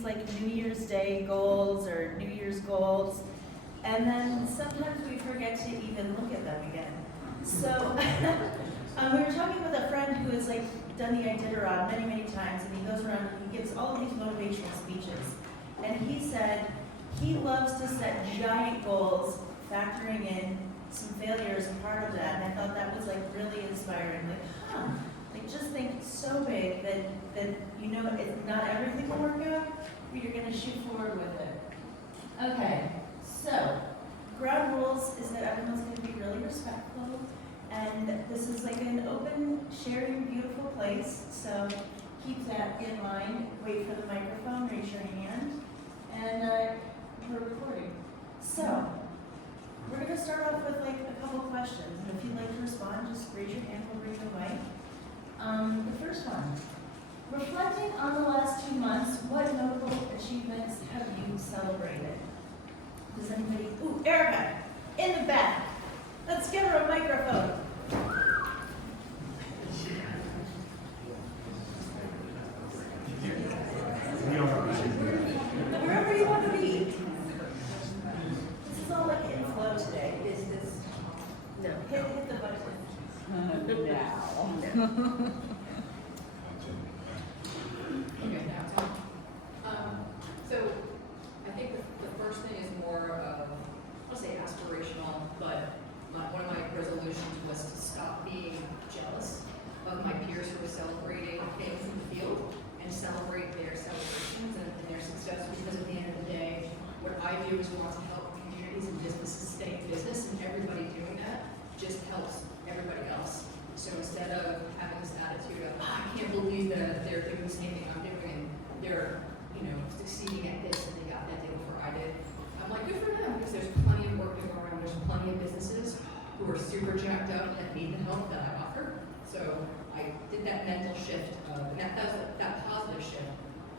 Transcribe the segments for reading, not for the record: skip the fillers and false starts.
these like New Year's Day goals or New Year's goals, and then sometimes we forget to even look at them again. So we were talking with a friend who has like done the Iditarod many, many times, and he goes around and he gives all of these motivational speeches. And he said he loves to set giant goals, factoring in some failure as a part of that. And I thought that was like really inspiring. Like just think so big that you know not everything will work out, but you're going to shoot forward with it. Okay, so ground rules is that everyone's going to be really respectful, and this is like an open, sharing, beautiful place. So keep that in mind. Wait for the microphone. Raise your hand, and we're recording. So we're going to start off with like a couple questions, and if you'd like to respond, just raise your hand. We'll bring you a mic. The first one, reflecting on the last 2 months, what notable achievements have you celebrated? Does anybody, ooh, Erika, in the back. Let's give her a microphone. Wherever you want to be. This is all like in flow today. Is this, no, hit the button. Okay, now. So I think the first thing is more of, I'll say aspirational, but one of my resolutions was to stop being jealous of my peers who are celebrating things in the field and celebrate their celebrations and their success, because at the end of the day, what I do is want to help communities and businesses stay in business, and everybody doing that just helps everybody else. So instead of having this attitude of, I can't believe that they're doing the same thing I'm doing, they're, succeeding at this and they got that deal before I did, I'm like, good for them, because there's plenty of work to go around. There's plenty of businesses who are super jacked up and need the help that I offer. So I did that mental shift, and that positive shift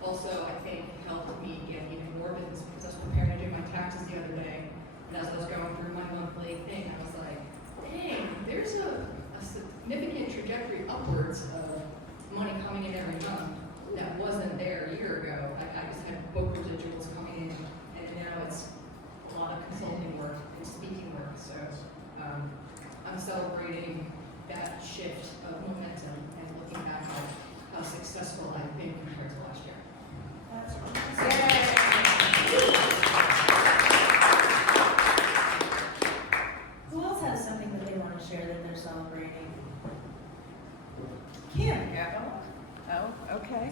also, I think, helped me get even more business, because I was preparing to do my taxes the other day, and as I was going through my monthly thing, I was like, dang, there's a significant trajectory upwards of money coming in every month that wasn't there a year ago. I just had book residuals coming in, and now it's a lot of consulting work and speaking work. So I'm celebrating that shift of momentum and looking back at how successful I've been compared to last year. That's awesome. Who else has something that they want to share that they're celebrating? Kim. Yeah. Oh, okay.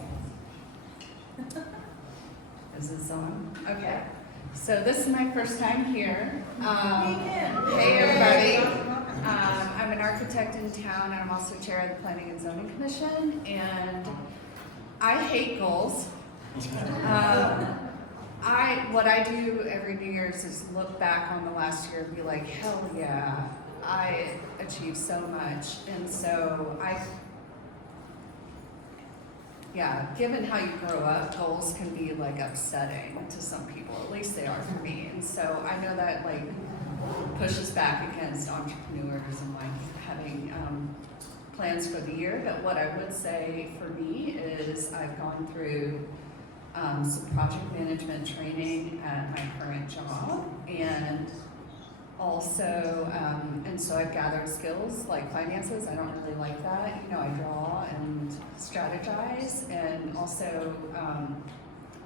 Is this on? Okay. So this is my first time here. Hey everybody. I'm an architect in town, and I'm also chair of the Planning and Zoning Commission, and I hate goals. What I do every New Year's is look back on the last year and be like, hell yeah, I achieved so much. And so given how you grow up, goals can be like upsetting to some people. At least they are for me. And so I know that like pushes back against entrepreneurs and like having plans for the year. But what I would say for me is I've gone through some project management training at my current job, and also, and so I've gathered skills like finances. I don't really like that. I draw and strategize, and also,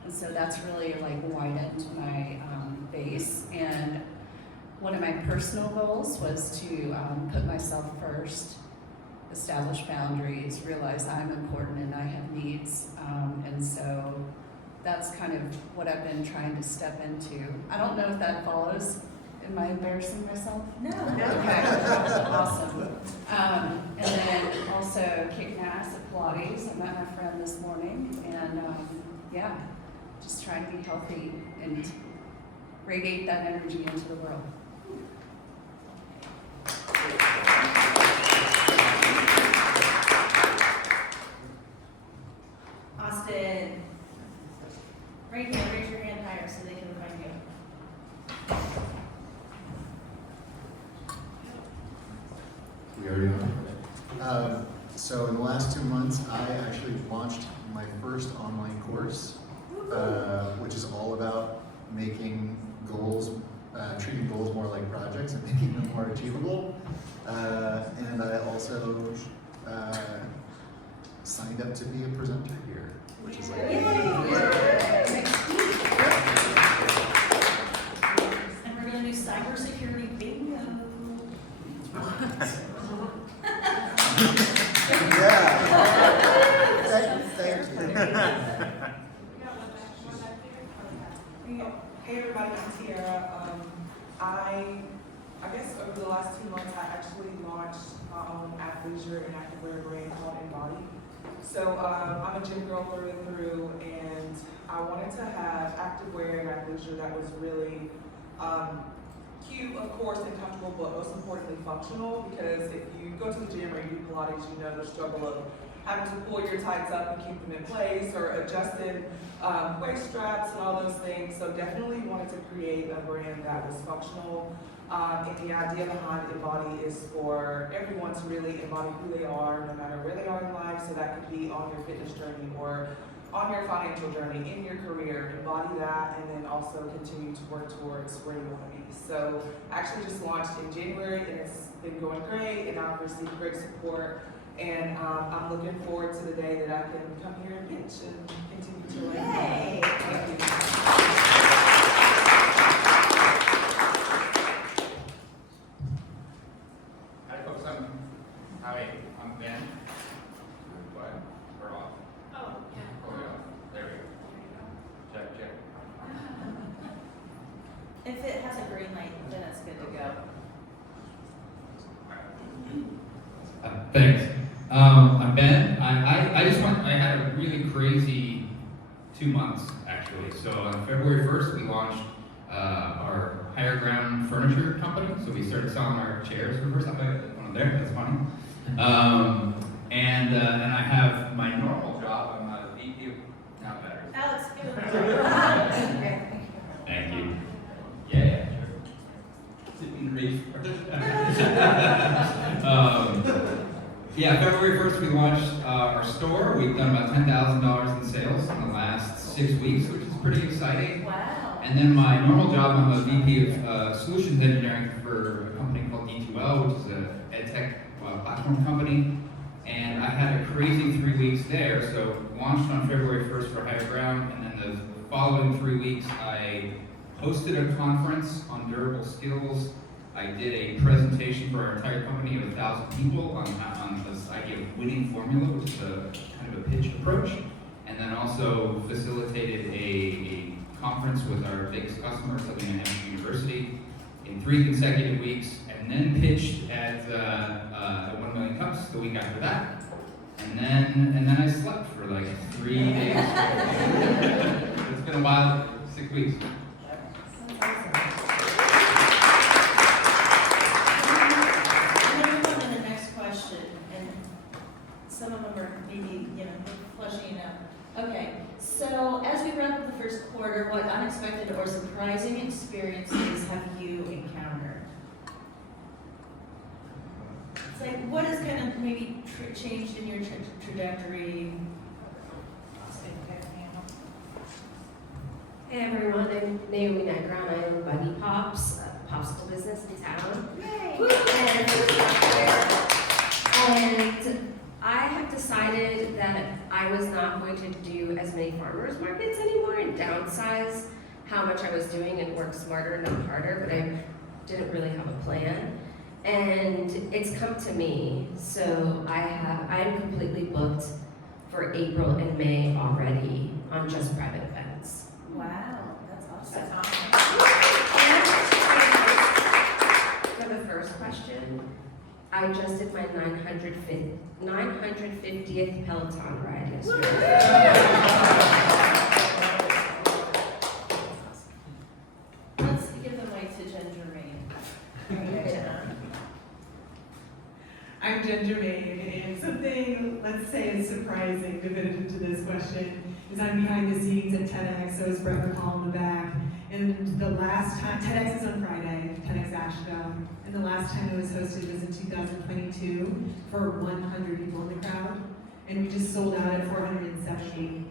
and so that's really like widened my base. And one of my personal goals was to put myself first, establish boundaries, realize I'm important and I have needs, and so that's kind of what I've been trying to step into. I don't know if that follows. Am I embarrassing myself? No. Okay, awesome. And then also kicking ass at Pilates. I met my friend this morning, and just trying to be healthy and radiate that energy into the world. Austin. Right here, raise your hand higher so they can find you. We already on? So in the last 2 months, I actually launched my first online course all about making goals, treating goals more like projects and making them more achievable. And I also signed up to be a presenter here, which is like, And we're gonna do cybersecurity bingo. yeah. Thanks. Hey everybody, I'm Tiara. I guess over the last 2 months, I actually launched my own athleisure and activewear brand called Embody. So I'm a gym girl through and through, and I wanted to have activewear and athleisure that was really cute, of course, and comfortable, but most importantly functional, because if you go to the gym or you do Pilates, you know the struggle of having to pull your tights up and keep them in place, or adjusting waist straps and all those things. So definitely wanted to create a brand that was functional. And the idea behind Embody is for everyone to really embody who they are, no matter where they are in life. So that could be on your fitness journey or on your financial journey, in your career, embody that, and then also continue to work towards where you want to be. So I actually just launched in January, and it's been going great, and I've received great support. And I'm looking forward to the day that I can come here and pitch and continue to learn. Yay. Thank you. Hi folks, I'm Ben. What? We're off. Oh, yeah. Oh, we're off. There we go. Check. If it has a green light, then it's good to go. Thanks. I'm Ben. I had a really crazy 2 months actually. So on February 1st, we launched our Higher Ground furniture company. So we started selling our chairs for the first time. One of there, that's funny. And I have my normal job. I'm a VP of not better. Alex, give it. Thank you. Yeah, sure. Sitting ready for Yeah, February 1st we launched our store. We've done about $10,000 in sales in the last 6 weeks, which is pretty exciting. Wow. And then my normal job, I'm a VP of Solutions Engineering for a company called D2L, which is an ed tech platform company. And I had a crazy 3 weeks there, so launched on February 1st for Higher Ground, and then the following 3 weeks I hosted a conference on durable skills. I did a presentation for our entire company of 1,000 people on this idea of winning formula, which is a kind of a pitch approach, and then also facilitated a conference with our biggest customer, Southern New Hampshire University, in 3 consecutive weeks, and then pitched at 1 Million Cups the week after that, and then I slept for like 3 days. It's been a wild 6 weeks. Some of them are maybe, flushing it out. Okay, so as we wrap up the first quarter, what unexpected or surprising experiences have you encountered? It's like, what has kind of maybe changed in your trajectory? Hey everyone, I'm Naomi Negron. I own Bunny Pops, a popsicle business in town. Yay! And I have decided that I was not going to do as many farmers markets anymore and downsize how much I was doing and work smarter, not harder, but I didn't really have a plan. And it's come to me, so I'm completely booked for April and May already on just private events. Wow, that's awesome. For the first question, I just did my 950th Peloton ride yesterday. Let's give the mic to Ginger Main. I'm Ginger Main, and something, let's say, is surprising to fit into this question is I'm behind the scenes at TEDx, so is Brett McCall in the back. And the last time, TEDx is on Friday, TEDx Asheville, and the last time it was hosted was in 2022 for 100 people in the crowd, and we just sold out at 470.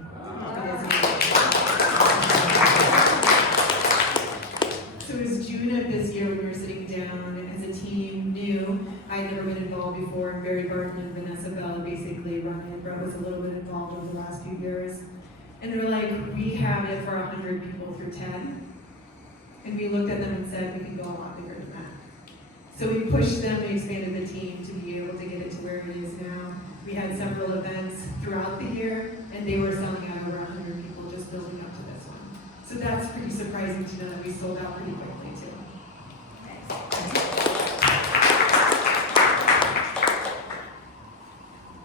was a little bit involved over the last few years. And they were like, we have it for 100 people for 10. And we looked at them and said, we can go a lot bigger than that. So we pushed them, we expanded the team to be able to get it to where it is now. We had several events throughout the year, and they were selling out over 100 people just building up to this one. So that's pretty surprising to know that we sold out pretty quickly too.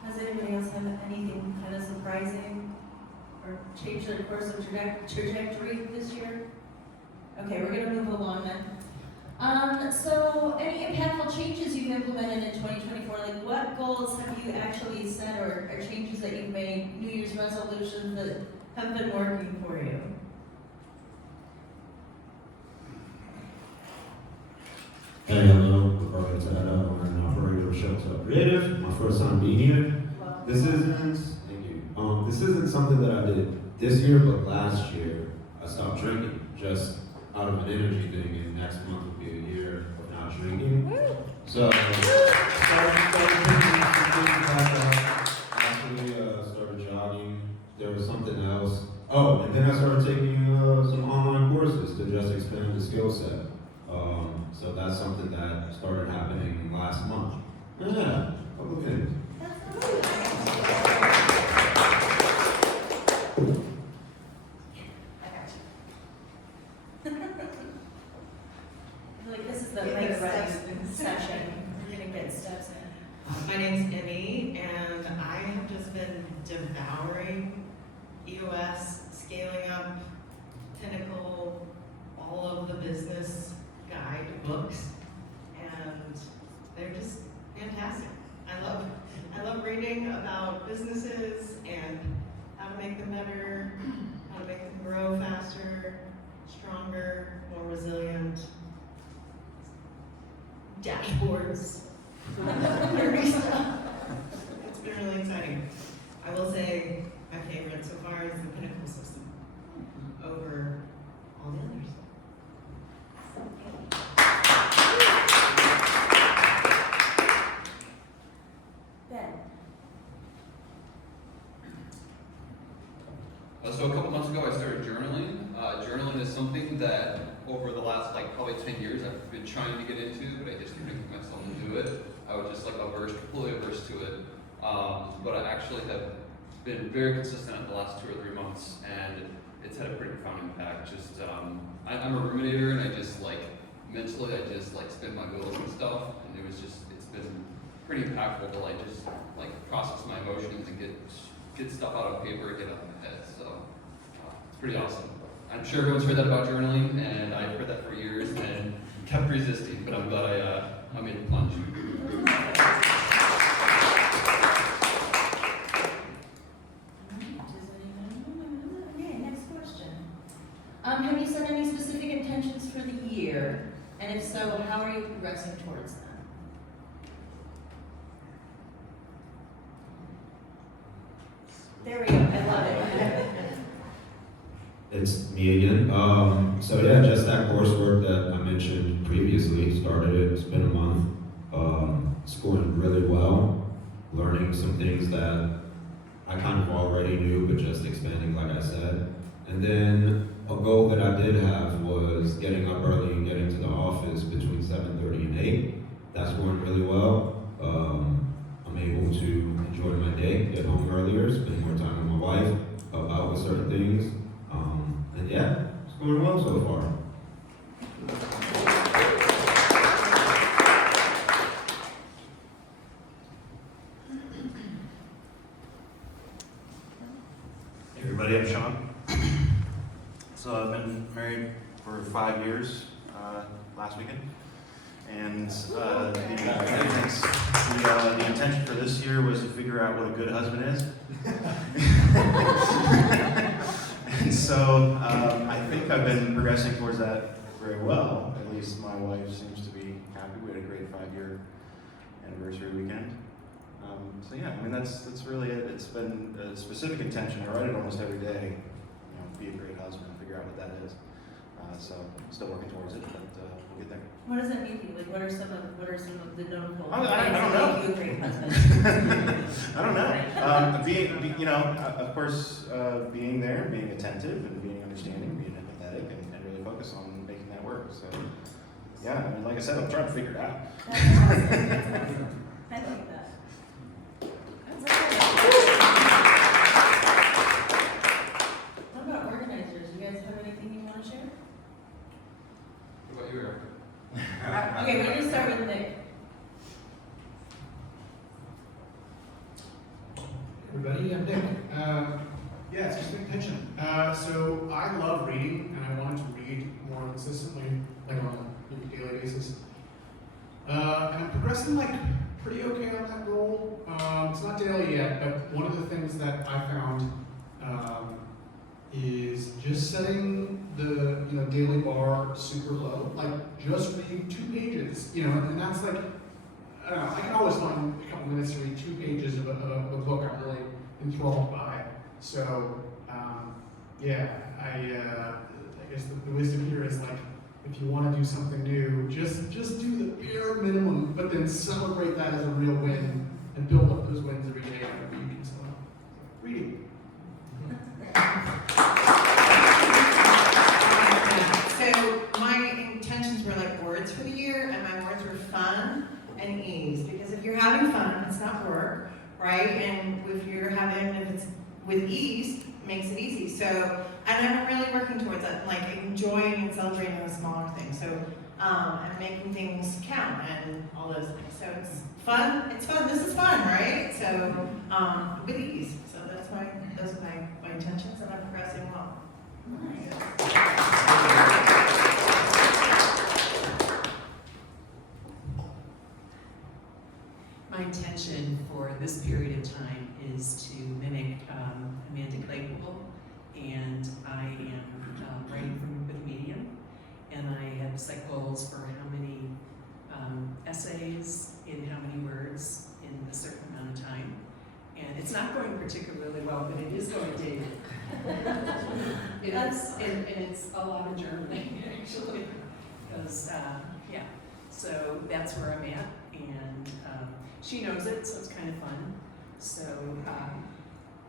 Does anybody else have anything kind of surprising or change their course of trajectory this year? Okay, we're gonna move along then. So any impactful changes you've implemented in 2024, like what goals have you actually set or changes that you've made, New Year's resolutions that have been working for you? Hey, hello, Roberto Tada, I'm an operator of Shelter Creative. My first time being here. Well, This isn't something that I did this year, but last year I stopped drinking just out of an energy thing, and next month will be a year of not drinking. So, started jogging. There was something else. Oh, and then I started taking some online courses to just expand the skill set. So that's something that started happening last month. Yeah, a couple of things. I feel like this is the like running session. We're gonna get steps in. My name's Emmy, and I have just been devouring EOS, scaling up, Pinnacle, all of the business guide books, and they're just fantastic. I love reading about businesses and how to make them better, how to make them grow faster, stronger, more resilient. Dashboards. It's been really exciting. I will say my favorite so far is the Pinnacle system over all the others. Ben. So a couple months ago, I started journaling. Journaling is something that over the last probably 10 years I've been trying to get into, but I just couldn't get myself to do it. I was just completely averse to it. But I actually have been very consistent in the last 2 or 3 months, and it's had a pretty profound impact. Just I'm a ruminator, and I just mentally I just spin my wheels and stuff, and it's been pretty impactful to just process my emotions and get stuff out of paper, get out of my head. So it's pretty awesome. I'm sure everyone's heard that about journaling, and I've heard that for years and kept resisting, but I'm glad I made the plunge. Okay, next question. Have you set any specific intentions for the year? And if so, how are you progressing towards them? There we go, I love it. It's me again. So yeah, just that coursework that I mentioned previously, started it, it's been a month. Scoring really well, learning some things that I kind of already knew, but just expanding, like I said. And then a goal that I did have was getting up early and getting to the office between 7:30 and 8. That's going really well. I'm able to enjoy my day, get home earlier, spend more time with my wife, help out with certain things. And yeah, it's going well so far. Hey everybody, I'm Sean. So I've been married for 5 years last weekend. And the intention for this year was to figure out what a good husband is. And so I think I've been progressing towards that very well. At least my wife seems to be happy. We had a great 5-year anniversary weekend. So yeah, I mean that's really it. It's been a specific intention. I write it almost every day. Be a great husband. Figure out what that is. So still working towards it, but we'll get there. What does that mean to you? Like, what are some of the notable I don't things that know. make you a great husband? I don't know. Of course, being there, being attentive, and being understanding, being empathetic, and really focus on making that work. So, yeah, I mean, like I said, I'm trying to figure it out. That's awesome. That's awesome. I like that. That's okay. What about organizers? You guys have anything you want to share? What about you, Erika? Okay, we're gonna start with Nick. Everybody, I'm Nick. Yeah, it's just intention. So I love reading, and I wanted to read more consistently, like on a daily basis. And I'm progressing like pretty okay on that role. It's not daily yet, but one of the things that I found is just setting the daily bar super low, like just read 2 pages, and that's like, I don't know, I can always find a couple minutes to read 2 pages of a book I'm really enthralled by. So yeah, I guess the wisdom here is like, if you want to do something new, just do the bare minimum, but then celebrate that as a real win and build up those wins every day every week and so on. Reading. So my intentions were like words for the year, and my words were fun and ease. Because if you're having fun, it's not work, right? And if it's with ease, it makes it easy. So, and I'm really working towards that, like enjoying and celebrating those smaller things. So, and making things count and all those things. So it's fun. It's fun. This is fun, right? So, with ease. So those are my intentions, and I'm progressing well. Nice. My intention for this period of time is to mimic Amanda Claypool, and I am writing with Medium, and I have set goals for how many essays in how many words in a certain amount of time. And it's not going particularly well, but it is going daily. And it's a lot of journaling, actually, because, yeah, so that's where I'm at, and she knows it, so it's kind of fun. So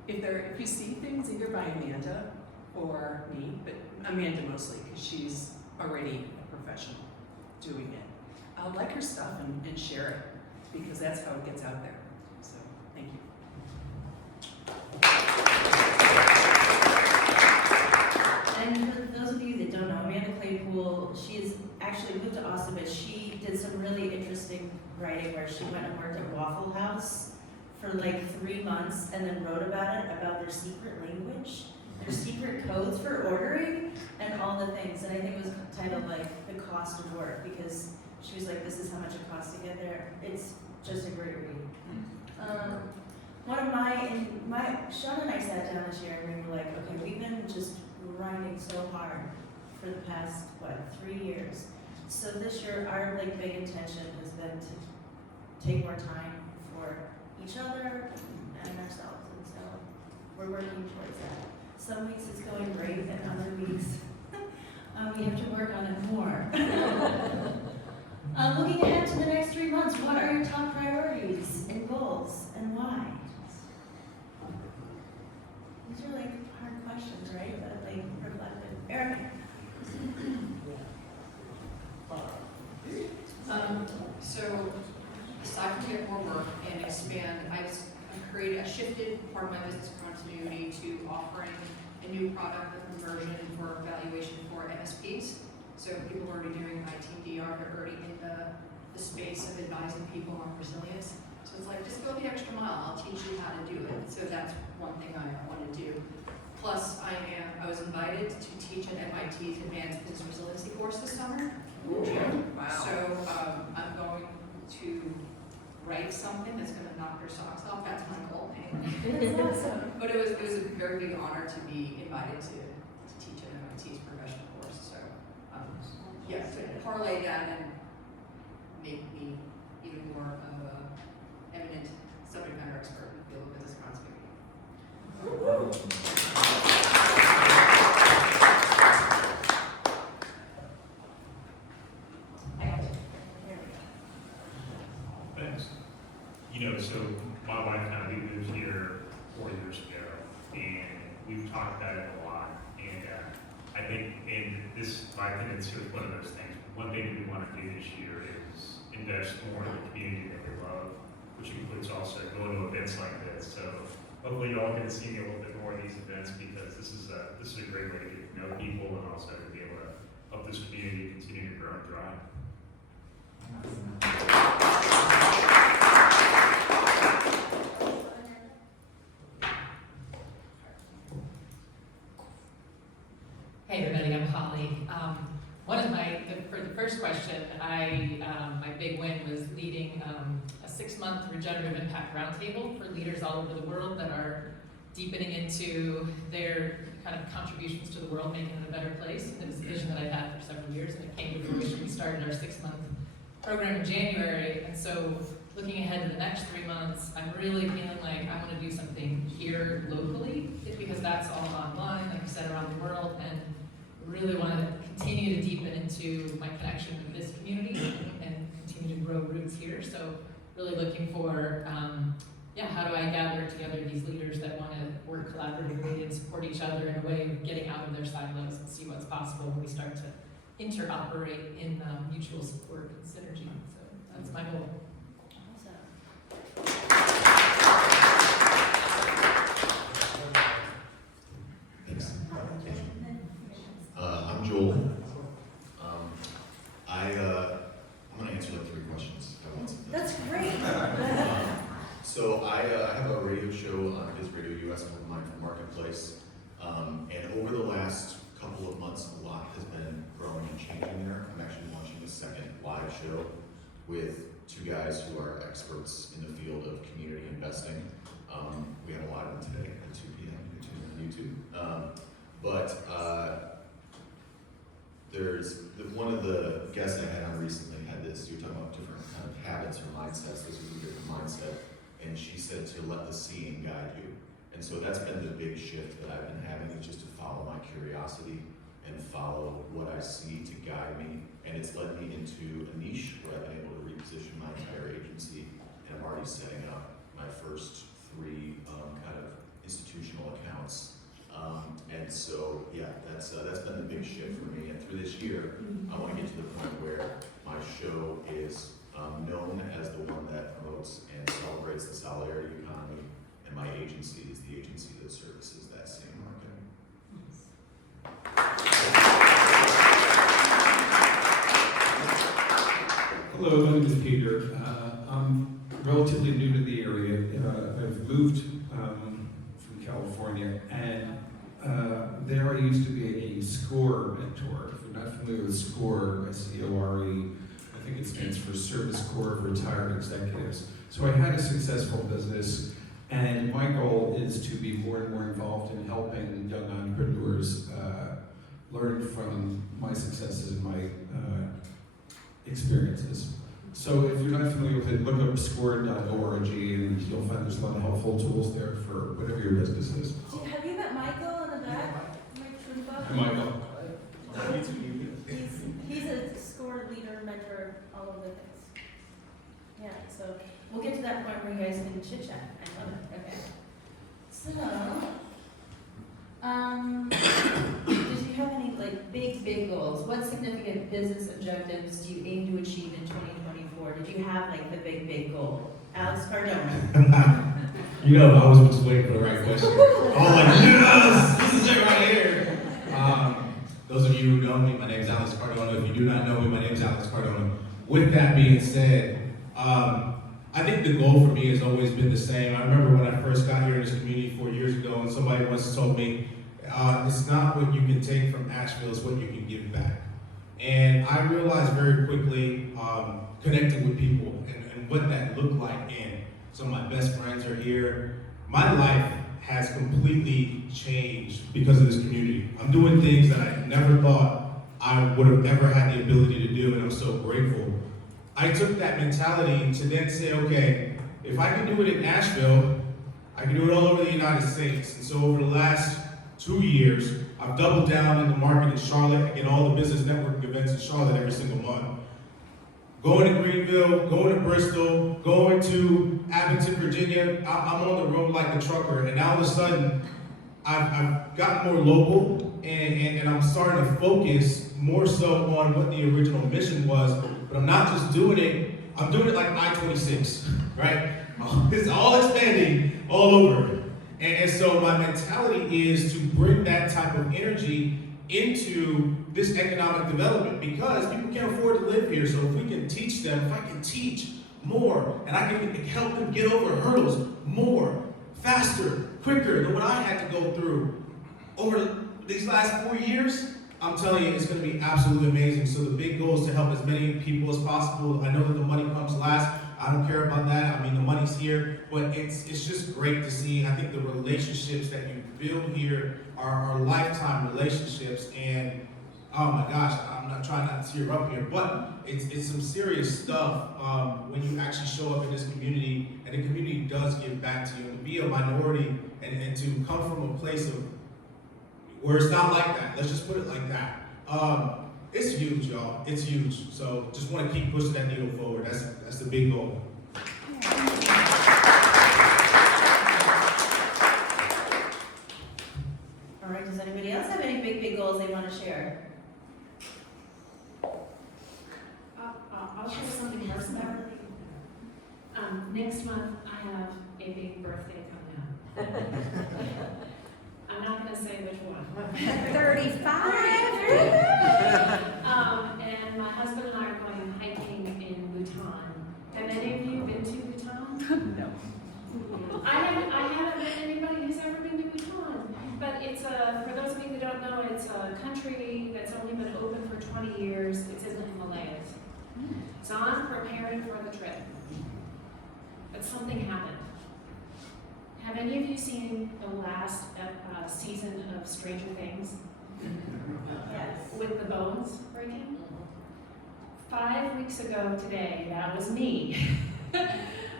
if you see things either by Amanda or me, but Amanda mostly, because she's already a professional doing it, I'll like her stuff and share it, because that's how it gets out there. So, thank you. And for those of you that don't know, Amanda Claypool, she has actually moved to Austin, but she did some really interesting writing where she went and worked at Waffle House for like 3 months and then wrote about it, about their secret language, their secret codes for ordering, and all the things. And I think it was titled like The Cost of Work, because she was like, this is how much it costs to get there. It's just a great read. One of Sean and I sat down this year and we were like, okay, we've been just grinding so hard for the past, 3 years. So this year, our big intention has been to take more time for each other and ourselves, and so we're working towards that. Some weeks it's going great, and other weeks we have to work on it more. Looking ahead to the next 3 months, what are your top priorities and goals, and why? These are like hard questions, right? But like reflective. Erika. So aside from get more work and expand, I shifted part of my business continuity to offering a new product conversion for evaluation for MSPs. So people who are already doing IT and DR are already in the space of advising people on resilience. So it's like, just go the extra mile, I'll teach you how to do it. So that's one thing I want to do. Plus, I was invited to teach at MIT's Advanced Business Resiliency course this summer. Wow. So I'm going to write something that's going to knock your socks off. That's my goal. That's awesome. But it was a very big honor to be invited to teach at MIT's professional course. So yeah, to parlay that and make me even more of an eminent subject matter expert in the field of business continuity. so my wife and I, we moved here 4 years ago, and we've talked about it a lot. And I think, my opinion, is one of those things. One thing we want to do this year is invest more in the community that we love, which includes also going to events like this. So hopefully you all get to see a little bit more of these events, because this is a great way to get to know people and also to be able to help this community continue to grow and thrive. Hey everybody, I'm Holly. For the first question, my big win was leading a 6-month regenerative impact roundtable for leaders all over the world that are deepening into their kind of contributions to the world, making it a better place. And it was a vision that I had for several years, and it came to fruition. We started our 6-month program in January, and so looking ahead to the next 3 months, I'm really feeling like I want to do something here locally, because that's all online, like I said, around the world, and really want to continue to deepen into my connection with this community and continue to grow roots here. So really looking for, how do I gather together these leaders that want to work collaboratively and support each other in a way of getting out of their silos and see what's possible when we start to interoperate in mutual support and synergy. So that's my goal. I'm Joel. I'm going to answer like 3 questions at once. That's great. So I have a radio show on Kids Radio US called Mindful Marketplace. And over the last couple of months, a lot has been growing and changing there. I'm actually launching a second live show with 2 guys who are experts in the field of community investing. We had a lot of them today at 2 p.m. on YouTube. One of the guests I had on recently had this, you were talking about different kind of habits or mindsets. This was a different mindset. And she said to let the seeing guide you. And so that's been the big shift that I've been having, is just to follow my curiosity and follow what I see to guide me. And it's led me into a niche where I've been able to reposition my entire agency. And I'm already setting up my first 3 kind of institutional accounts. And so, that's been the big shift for me. And through this year, I want to get to the point where my show is known as the one that promotes and celebrates the solidarity economy, and my agency is the agency that services that same market. Hello, my name is Peter. I'm relatively new to the area. I've moved from California, and there I used to be a SCORE mentor. If you're not familiar with SCORE, S-C-O-R-E, I think it stands for Service Corps of Retired Executives. So I had a successful business, and my goal is to be more and more involved in helping young entrepreneurs learn from my successes and my experiences. So if you're not familiar with it, look up score.org and you'll find there's a lot of helpful tools there for whatever your business is. Have you met Michael in the back? Hi, Michael. He's a score leader, mentor, all of the things. Yeah, so we'll get to that point where you guys can chit chat. I love it. Okay. So, did you have any like big goals? What significant business objectives do you aim to achieve in 2024? Did you have like the big goal? Alex Cardone. You know, I was just waiting for the right question. I was like, yes, this is it right here. Those of you who know me, my name is Alex Cardone. If you do not know me, my name is Alex Cardone. With that being said, I think the goal for me has always been the same. I remember when I first got here in this community 4 years ago, and somebody once told me, it's not what you can take from Asheville, it's what you can give back. And I realized very quickly, connecting with people and what that looked like, and some of my best friends are here. My life has completely changed because of this community. I'm doing things that I never thought I would have ever had the ability to do, and I'm so grateful. I took that mentality to then say, okay, if I can do it in Asheville, I can do it all over the United States. And so over the last 2 years, I've doubled down in the market in Charlotte. I get all the business networking events in Charlotte every single month. going to Greenville, going to Bristol, going to Abington, Virginia. I'm on the road like a trucker, and now all of a sudden, I've gotten more local, and I'm starting to focus more so on what the original mission was, but I'm not just doing it, I'm doing it like I-26, right? It's all expanding all over. And so my mentality is to bring that type of energy into this economic development, because people can't afford to live here. So if we can teach them, if I can teach more, and I can help them get over hurdles more, faster, quicker than what I had to go through over these last 4 years, I'm telling you, it's going to be absolutely amazing. So the big goal is to help as many people as possible. I know that the money comes last. I don't care about that. I mean, the money's here, but it's just great to see. I think the relationships that you build here are lifetime relationships, and oh my gosh, I'm not trying not to tear up here, but it's some serious stuff when you actually show up in this community, and the community does give back to you. And to be a minority and to come from a place of where it's not like that, let's just put it like that. It's huge, y'all. It's huge. So just want to keep pushing that needle forward. That's the big goal. All right, does anybody else have any big goals they want to share? I'll share something personal. Next month, I have a big birthday coming up. I'm not going to say which one. 35. And my husband and I are going hiking in Bhutan. Have any of you been to Bhutan? No. I haven't met anybody who's ever been to Bhutan. But it's for those of you that don't know, it's a country that's only been open for 20 years. It's in the Himalayas. So I'm preparing for the trip. But something happened. Have any of you seen the last season of Stranger Things? Yes. With the bones breaking? 5 weeks ago today, that was me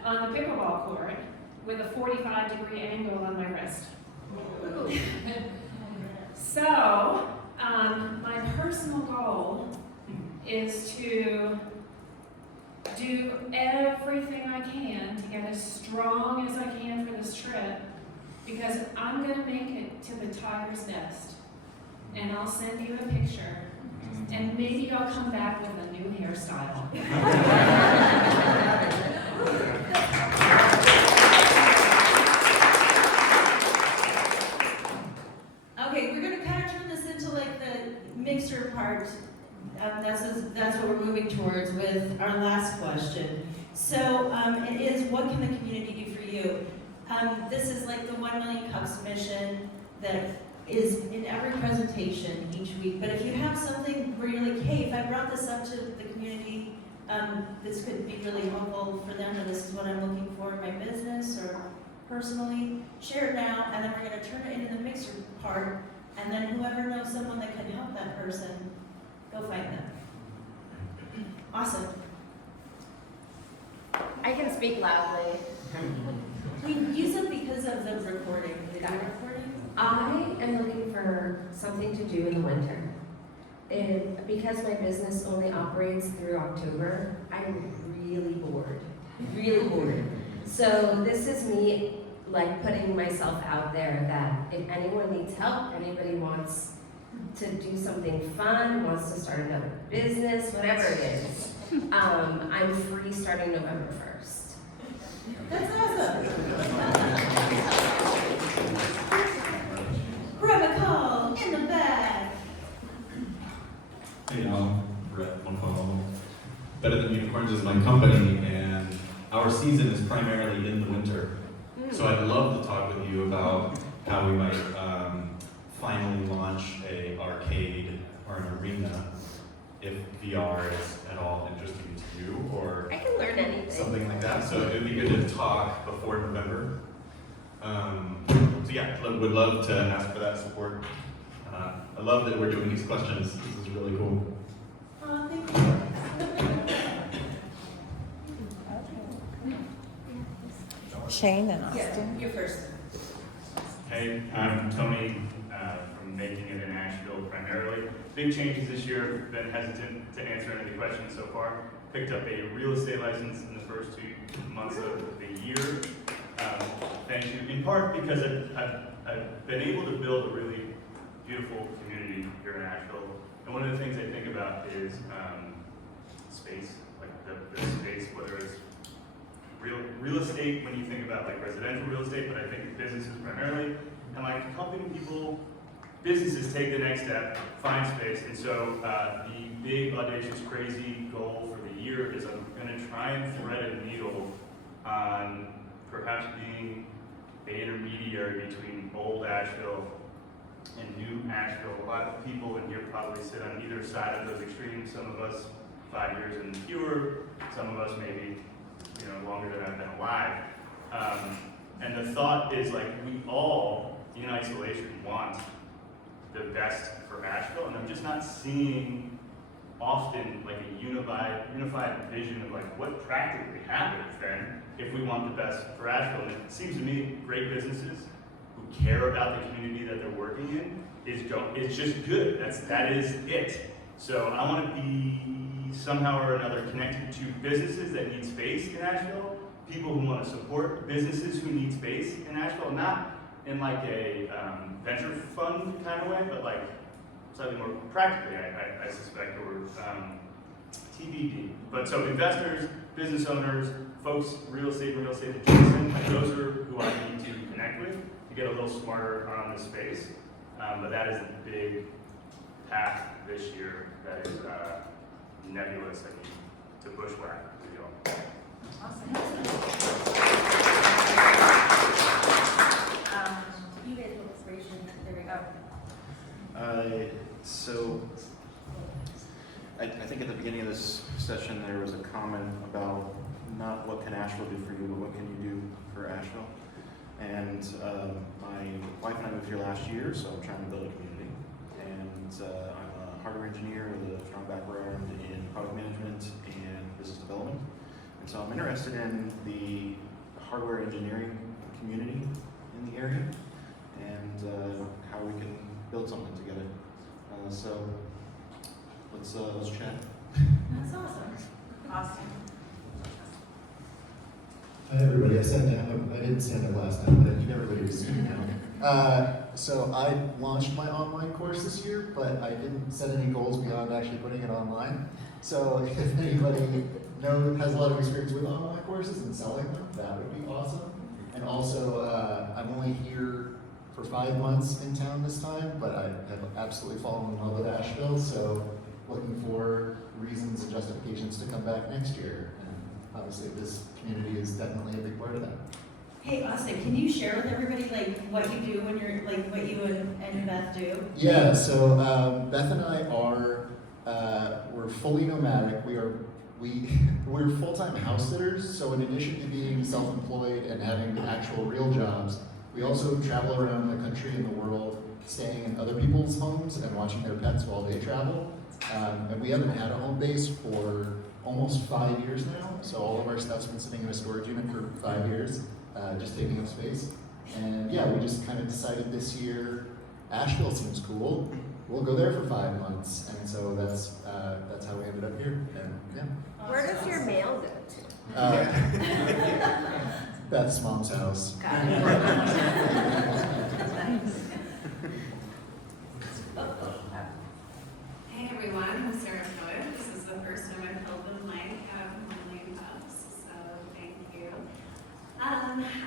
on the pickleball court with a 45-degree angle on my wrist. So, my personal goal is to do everything I can to get as strong as I can for this trip, because I'm going to make it to the Tiger's Nest, and I'll send you a picture, and maybe I'll come back with a new hairstyle. Okay, we're going to kind of turn this into like the mixer part. That's what we're moving towards with our last question. So it is, what can the community do for you? This is like the 1 Million Cups mission that is in every presentation each week. But if you have something where you're like, hey, if I brought this up to the community, this could be really helpful for them, or this is what I'm looking for in my business or personally, share it now, and then we're going to turn it into the mixer part, and then whoever knows someone that can help that person, go find them. Awesome. I can speak loudly. We use them because of the recording, the video recording. I am looking for something to do in the winter. Because my business only operates through October, I'm really bored. Really bored. So this is me like putting myself out there that if anyone needs help, anybody wants to do something fun, wants to start another business, whatever it is, I'm free starting November 1st. That's awesome. Grab a call in the back. Hey y'all, Brett McCall. Better Than Unicorns is my company, and our season is primarily in the winter. So I'd love to talk with you about how we might finally launch a arcade or an arena, if VR is at all interesting to you, or I can learn anything. something like that. So it would be good to talk before November. So yeah, would love to ask for that support. I love that we're doing these questions. This is really cool. Thank you. Shane and Austin. Yeah, you first. Hey, I'm Tony from making it in Asheville primarily. Big changes this year, been hesitant to answer any of the questions so far. Picked up a real estate license in the first 2 months of the year. Thank you, in part because I've been able to build a really beautiful community here in Asheville. And one of the things I think about is space, like the space, whether it's real estate when you think about like residential real estate, but I think businesses primarily, and like helping people, businesses take the next step, find space. And so the big, audacious, crazy goal for the year is I'm gonna try and thread a needle on perhaps being an intermediary between old Asheville and new Asheville. A lot of people in here probably sit on either side of those extremes. Some of us 5 years and fewer, some of us maybe longer than I've been alive. And the thought is like we all, in isolation, want the best for Asheville, and I'm just not seeing often like a unified vision of like what practically happens then if we want the best for Asheville. And it seems to me great businesses who care about the community that they're working in is just good. That is it. So I want to be somehow or another connected to businesses that need space in Asheville, people who want to support businesses who need space in Asheville, not in like a venture fund kind of way, but like slightly more practically, I suspect, or TBD. But so investors, business owners, folks, real estate adjacent, like those are who I need to connect with to get a little smarter on this space. But that is the big path this year that is nebulous. I need to bushwhack with y'all. Awesome. You guys have inspiration. There we go. So I think at the beginning of this session there was a comment about not what can Asheville do for you, but what can you do for Asheville. And my wife and I moved here last year, so I'm trying to build a community. And I'm a hardware engineer with a strong background in product management and business development. And so I'm interested in the hardware engineering community in the area and how we can build something together. So let's chat. That's awesome. Awesome. Hi everybody, I didn't stand up last time, but I think everybody was sitting now. So I launched my online course this year, but I didn't set any goals beyond actually putting it online. So if anybody has a lot of experience with online courses and selling them, that would be awesome. And also, I'm only here for 5 months in town this time, but I have absolutely fallen in love with Asheville, so looking for reasons and justifications to come back next year. And obviously this community is definitely a big part of that. Hey, Austin, can you share with everybody like what you do when you're like what you and Beth do? Yeah, so Beth and I are we're fully nomadic. We're full-time house sitters. So in addition to being self-employed and having actual real jobs, we also travel around the country and the world, staying in other people's homes and watching their pets while they travel. And we haven't had a home base for almost 5 years now. So all of our stuff's been sitting in a storage unit for 5 years, just taking up space. And yeah, we just kind of decided this year, Asheville seems cool. We'll go there for 5 months. And so that's how we ended up here. And yeah. Where does your mail go to? Beth's mom's house. Got it. Hey everyone, I'm Sarah Coy. This is the first time I've held the mic at Million Cups, so thank you. I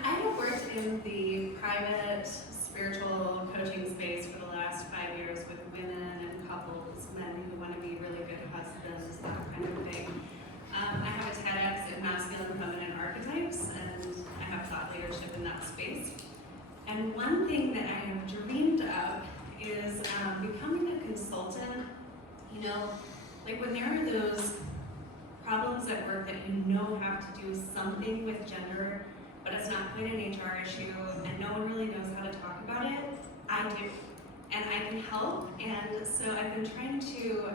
have worked in the private spiritual coaching space for the last 5 years with women and couples, men who want to be really good husbands, that kind of thing. I have a TEDx in masculine and feminine archetypes, and I have thought leadership in that space. And one thing that I have dreamed of is becoming a consultant. You know, like when there are those problems at work that you know have to do something with gender, but it's not quite an HR issue, and no one really knows how to talk about it, I do. And I can help, and so I've been trying to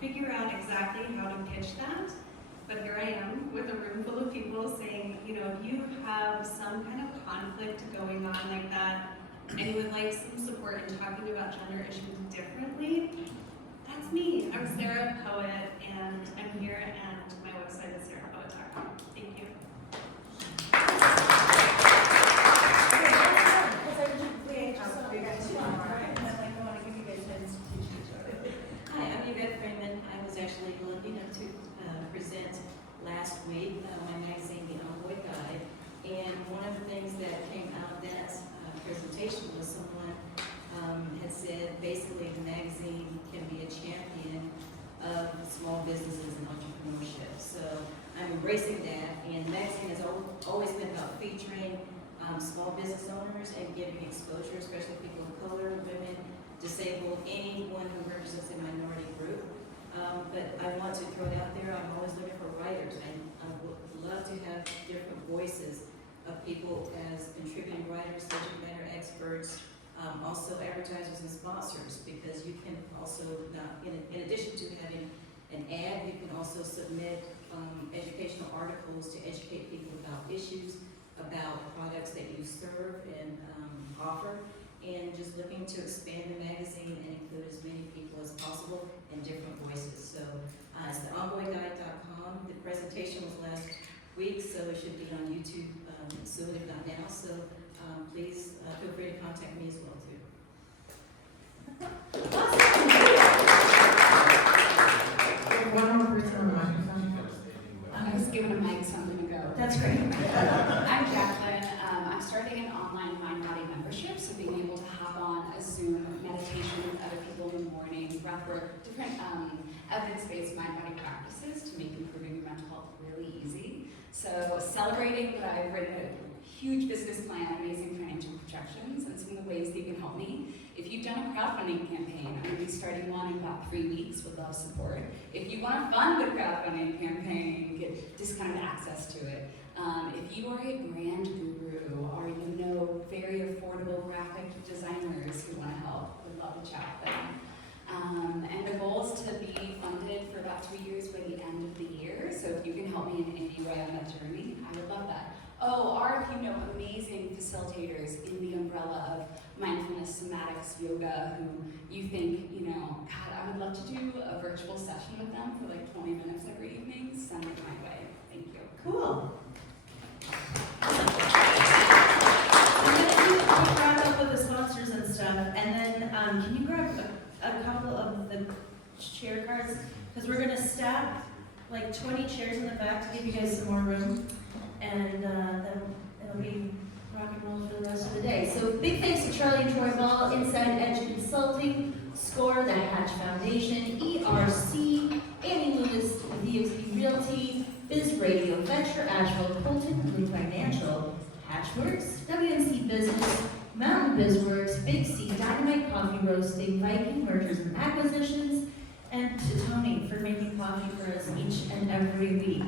figure out exactly how to pitch that. But here I am with a room full of people saying, you know, if you have some kind of conflict going on like that, and you would like some support in talking about gender issues differently, that's me. I'm Sarah Poet, and I'm here, and my website is sarahpoet.com. Thank you. Hi, I'm Yvette Freeman. I was actually lucky enough to present last week my magazine, The Envoy Guide. And one of the things that came out of that presentation was someone had said basically the magazine can be a champion of small businesses and entrepreneurship. So I'm embracing that, and the magazine has always been about featuring small business owners and giving exposure, especially people of color, women, disabled, anyone who represents a minority group. But I want to throw it out there, I'm always looking for writers. I would love to have different voices of people as contributing writers, subject matter experts, also advertisers and sponsors, because you can also, in addition to having an ad, you can also submit educational articles to educate people about issues, about products that you serve and offer, and just looking to expand the magazine and include as many people as possible and different voices. So it's the envoyguide.com. The presentation was last week, so it should be on YouTube soon, if not now. So please feel free to contact me as well too. One more person on the microphone. I was giving a mic something to go. That's great. I'm Jacqueline. I'm starting an online mind-body membership, so being able to hop on a Zoom meditation with other people in the morning, breathwork, different evidence-based mind-body practices to make improving your mental health really easy. So celebrating that I've written a huge business plan, amazing financial projections, and some of the ways that you can help me. If you've done a crowdfunding campaign, I'm going to be starting one in about 3 weeks with love support. If you want to fund the crowdfunding campaign, get discounted access to it. If you are a brand guru or you know very affordable graphic designers who want to help, would love to chat with them. And the goal is to be funded for about 2 years by the end of the year. So if you can help me in any way on that journey, I would love that. Oh, or if you know amazing facilitators in the umbrella of mindfulness, somatics, yoga, who you think, God, I would love to do a virtual session with them for like 20 minutes every evening, send it my way. Thank you. Cool. I'm going to do a quick wrap up with the sponsors and stuff, and then can you grab a couple of the chair cards? Because we're going to stack like 20 chairs in the back to give you guys some more room, and then it'll be rock and roll for the rest of the day. So big thanks to Charlie and Troy Ball, Inside Edge Consulting, SCORE, the Hatch Foundation, ERC, Annie Lewis, VXP Realty, Biz Radio, Venture Asheville, Colton Blue Financial, Hatchworks, WNC Business, Mountain BizWorks, Big C, Dynamite Coffee Roasting, Viking Mergers and Acquisitions, and to Tony for making coffee for us each and every week.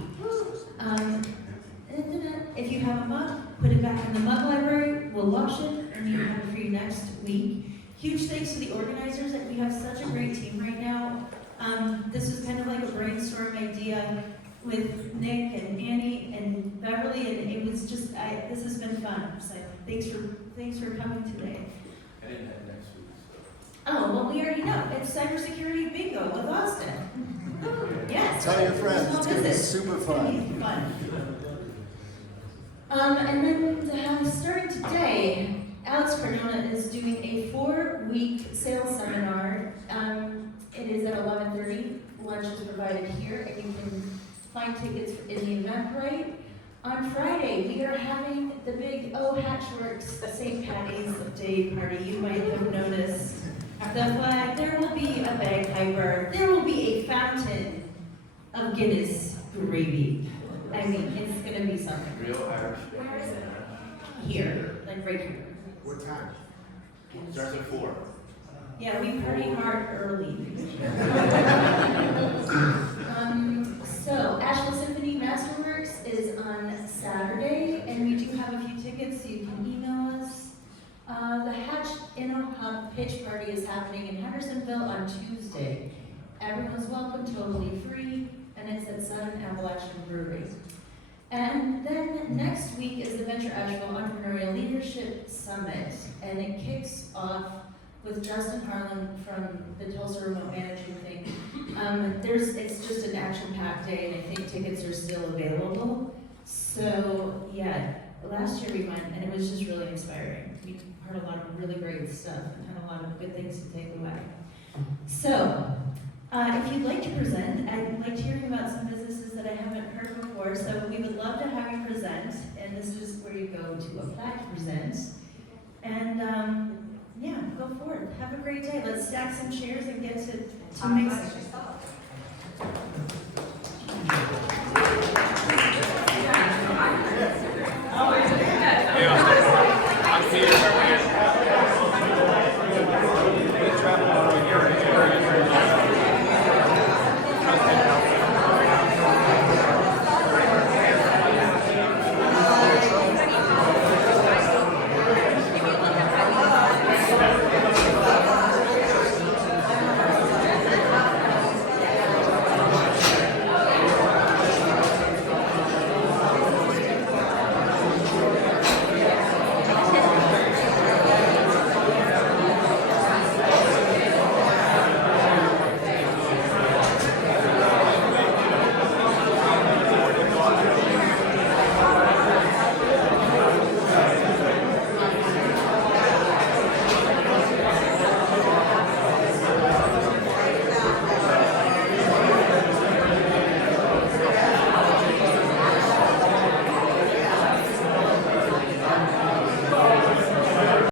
If you have a mug, put it back in the mug library, we'll wash it, and you have it for you next week. Huge thanks to the organizers, that we have such a great team right now. This was kind of like a brainstorm idea with Nick and Annie and Beverly, and it was just, this has been fun. So thanks for coming today. I didn't have next week, so. Oh, well, we already know. It's cybersecurity bingo with Austin. Yes. Tell your friends, Small it's going to be business. super It's gonna fun. be fun. And then starting today, Alex Cardona is doing a 4-week sales seminar. It is at 11:30. Lunch is provided here, and you can find tickets in the Eventbrite. On Friday, we are having the big Hatchworks St. Patty's Day party. You might have noticed the flag. There will be a bagpiper. There will be a fountain of Guinness gravy. I mean, it's gonna be something. Real Irish. Where is it? Here, like right here. What time? Starts at 4. Yeah, we party hard early. So Asheville Symphony Masterworks is on Saturday, and we do have a few tickets, so you can email us. The Hatch Inner Hub Pitch Party is happening in Hendersonville on And then next week is the Venture Asheville Entrepreneurial Leadership Summit, and it kicks off with Justin Harlan from the Tulsa Remote Managing thing. It's just an action-packed day, and I think tickets are still available. So yeah, last year we went, and it was just really inspiring. We heard a lot of really great stuff and had a lot of good things to take away. So, if you'd like to present, I'd like to hear about some businesses that I haven't heard before. So we would love to have you present, and this is where you go to apply to present. And yeah, go forward. Have a great day. Let's stack some chairs and get to make some.